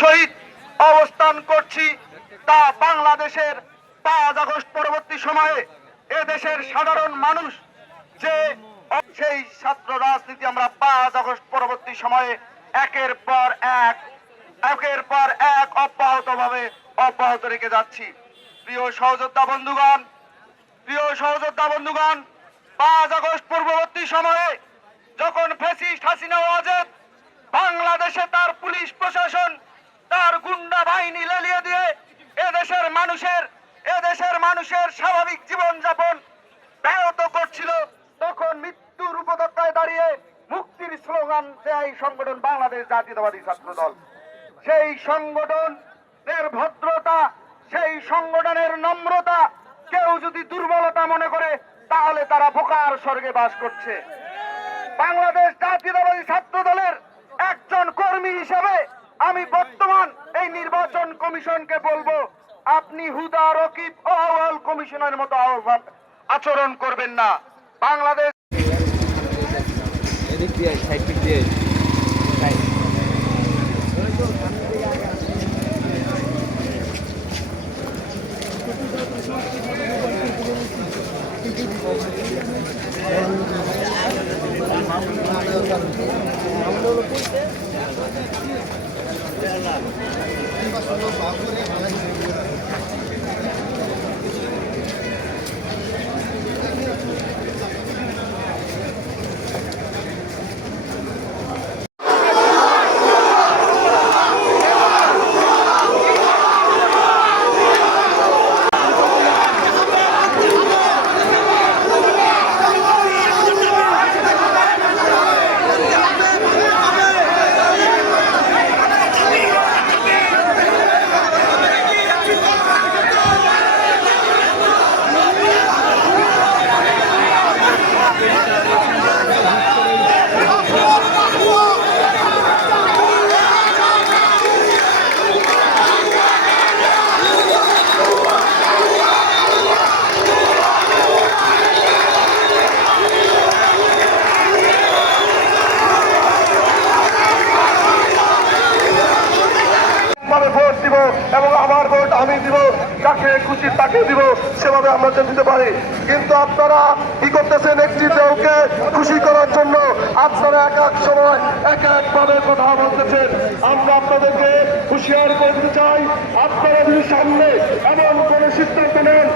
সহিত অবস্থান করছি তা বাংলাদেশের 5 আগস্ট পরবর্তী সময়ে এদেশের সাধারণ মানুষ যে সেই ছাত্র রাজনীতি আমরা 5 আগস্ট পরবর্তী সময়ে একের পর এক অব্যাহত রেখে যাচ্ছি। প্রিয় সহযোদ্ধা বন্ধুগণ, 5 আগস্ট পূর্ববর্তী সময়ে যখন ফ্যাসিস্ট হাসিনা ওয়াজেদ বাংলাদেশে তার পুলিশ প্রশাসন তার গুন্ডা বাহিনী লেলিয়ে দিয়ে এদেশের মানুষের স্বাভাবিক জীবনযাপন ব্যাহত করছিল, তখন মৃত্যুর উপত্যকায় দাঁড়িয়ে মুক্তির স্লোগান দেয় সংগঠন বাংলাদেশ জাতীয়তাবাদী ছাত্র দল। সেই সংগঠনের ভদ্রতা, সেই সংগঠনের নম্রতা কেউ যদি দুর্বলতা মনে করে তাহলে তারা বোকার স্বর্গে বাস করছে। বাংলাদেশ জাতীয়তাবাদী ছাত্র দলের একজন কর্মী হিসেবে আমি বর্তমান এই নির্বাচন কমিশনকে বলবো, আপনি হুদা রকিব ও আউয়াল কমিশনের মতো আচরণ করবেন না। বাংলাদেশ ভোট দিব এবং আমার ভোট আমি দিব, যাকে খুশি তাকে দিব, সেভাবে আমরা দিতে পারি। কিন্তু আপনারা কি করতেছেন, একটি দলকে খুশি করার জন্য আপনারা এক এক সময় এক একভাবে কথা বলতেছেন। আমরা আপনাদেরকে হুঁশিয়ার করে দিতে চাই, আপনারা যদি সামনে এমন কোনো সিদ্ধান্ত নেন